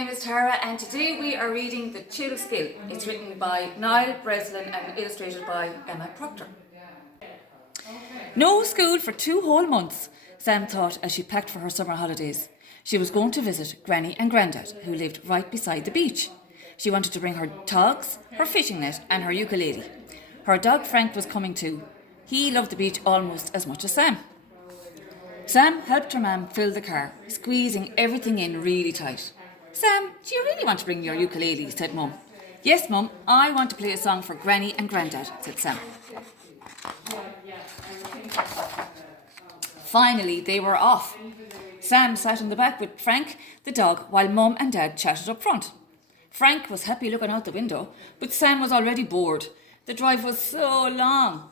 name is Tara and today we are reading The Chill Skill. It's written by Niall Breslin and illustrated by Emma Proctor. No school for 2 whole months, Sam thought as she packed for her summer holidays. She was going to visit Granny and Grandad, who lived right beside the beach. She wanted to bring her togs, her fishing net and her ukulele. Her dog Frank was coming too. He loved the beach almost as much as Sam. Sam helped her mum fill the car, squeezing everything in really tight. "Sam, do you really want to bring your ukulele?" said Mum. "Yes, Mum, I want to play a song for Granny and Grandad," said Sam. Finally, they were off. Sam sat in the back with Frank, the dog, while Mum and Dad chatted up front. Frank was happy looking out the window, but Sam was already bored. The drive was so long.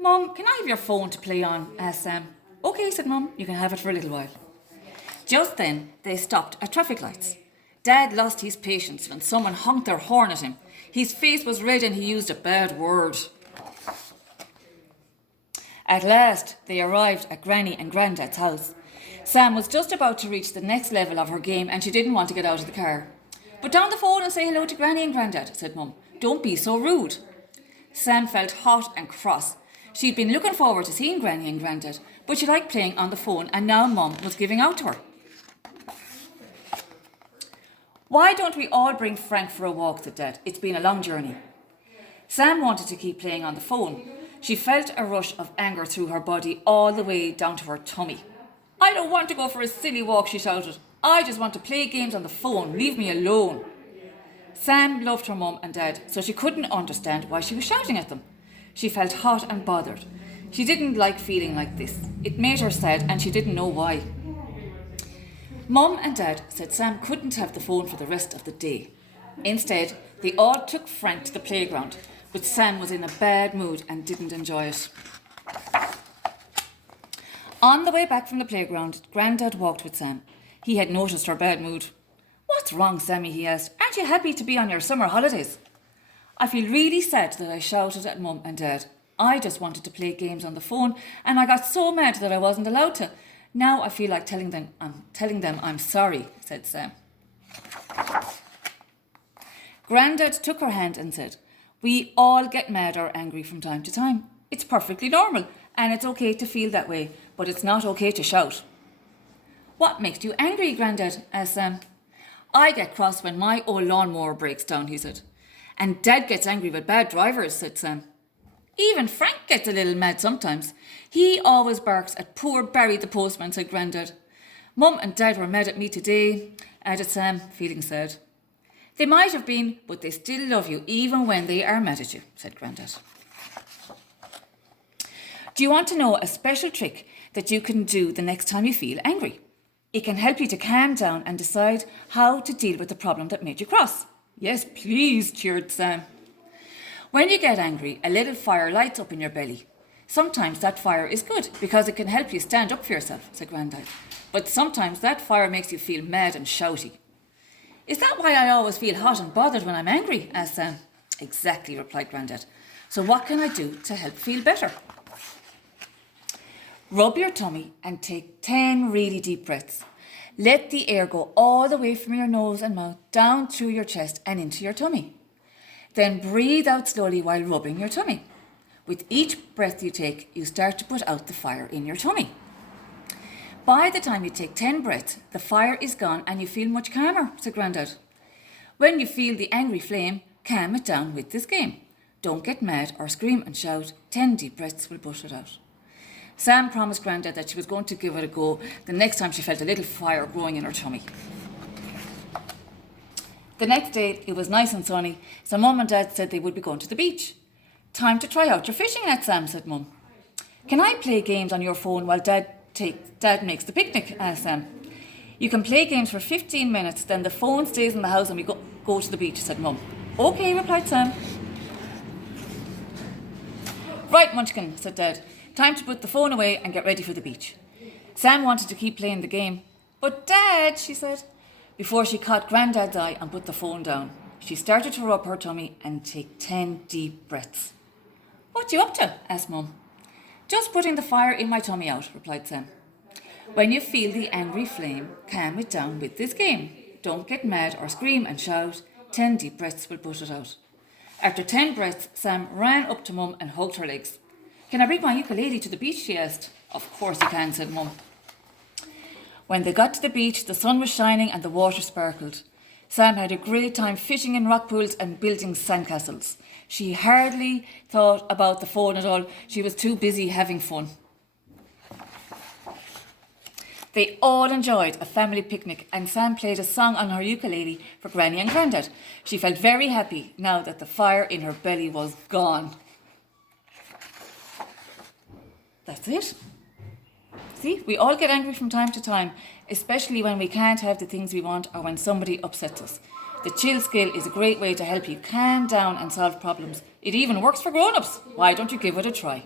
"Mum, can I have your phone to play on?" asked Sam. "OK," said Mum, "you can have it for a little while." Just then, they stopped at traffic lights. Dad lost his patience when someone honked their horn at him. His face was red and he used a bad word. At last, they arrived at Granny and Grandad's house. Sam was just about to reach the next level of her game and she didn't want to get out of the car. "Put down the phone and say hello to Granny and Grandad," said Mum. "Don't be so rude." Sam felt hot and cross. She'd been looking forward to seeing Granny and Grandad, but she liked playing on the phone and now Mum was giving out to her. "Why don't we all bring Frank for a walk?" said Dad. "It's been a long journey." Sam wanted to keep playing on the phone. She felt a rush of anger through her body all the way down to her tummy. "I don't want to go for a silly walk," she shouted. "I just want to play games on the phone. Leave me alone." Sam loved her Mum and Dad, so she couldn't understand why she was shouting at them. She felt hot and bothered. She didn't like feeling like this. It made her sad and she didn't know why. Mum and Dad said Sam couldn't have the phone for the rest of the day. Instead, they all took Frank to the playground, but Sam was in a bad mood and didn't enjoy it. On the way back from the playground, Grandad walked with Sam. He had noticed her bad mood. "What's wrong, Sammy?" he asked. "Aren't you happy to be on your summer holidays?" "I feel really sad that I shouted at Mum and Dad. I just wanted to play games on the phone and I got so mad that I wasn't allowed to. Now I feel like telling them I'm sorry," said Sam. Grandad took her hand and said, "We all get mad or angry from time to time. It's perfectly normal and it's okay to feel that way, but it's not okay to shout." "What makes you angry, Grandad?" asked Sam. "I get cross when my old lawnmower breaks down," he said. "And Dad gets angry with bad drivers," said Sam. "Even Frank gets a little mad sometimes. He always barks at poor Barry the postman," said Grandad. "Mum and Dad were mad at me today," added Sam, feeling sad. "They might have been, but they still love you even when they are mad at you," said Grandad. Do you want to know a special trick that you can do the next time you feel angry? It can help you to calm down and decide how to deal with the problem that made you cross. "Yes, please," cheered Sam. "When you get angry, a little fire lights up in your belly. Sometimes that fire is good because it can help you stand up for yourself," said Grandad. "But sometimes that fire makes you feel mad and shouty." "Is that why I always feel hot and bothered when I'm angry?" asked Sam. "Exactly," replied Grandad. "So what can I do to help feel better?" Rub your tummy and take 10 really deep breaths. Let the air go all the way from your nose and mouth down through your chest and into your tummy. Then breathe out slowly while rubbing your tummy. With each breath you take, you start to put out the fire in your tummy. By the time you take 10 breaths, the fire is gone and you feel much calmer, said Grandad. When you feel the angry flame, calm it down with this game. Don't get mad or scream and shout. 10 deep breaths will put it out. Sam promised Grandad that she was going to give it a go the next time she felt a little fire growing in her tummy. The next day, it was nice and sunny, so Mum and Dad said they would be going to the beach. "Time to try out your fishing net, Sam," said Mum. "Can I play games on your phone while Dad makes the picnic?" asked Sam. "You can play games for 15 minutes, then the phone stays in the house and we go to the beach," said Mum. "OK," replied Sam. "Right, Munchkin," said Dad. "Time to put the phone away and get ready for the beach." Sam wanted to keep playing the game. "But Dad," she said, before she caught Grandad's eye and put the phone down. She started to rub her tummy and take 10 deep breaths. "What you up to?" asked Mum. "Just putting the fire in my tummy out," replied Sam. "When you feel the angry flame, calm it down with this game. don't get mad or scream and shout. 10 deep breaths will put it out. After 10 breaths, Sam ran up to Mum and hugged her legs. Can I bring my ukulele to the beach, she asked. Of course you can, said Mum. When they got to the beach, the sun was shining and the water sparkled. Sam had a great time fishing in rock pools and building sandcastles. She hardly thought about the phone at all. She was too busy having fun. They all enjoyed a family picnic and Sam played a song on her ukulele for Granny and Grandad. She felt very happy now that the fire in her belly was gone. That's it. See, we all get angry from time to time, especially when we can't have the things we want or when somebody upsets us. The chill skill is a great way to help you calm down and solve problems. It even works for grown-ups. Why don't you give it a try?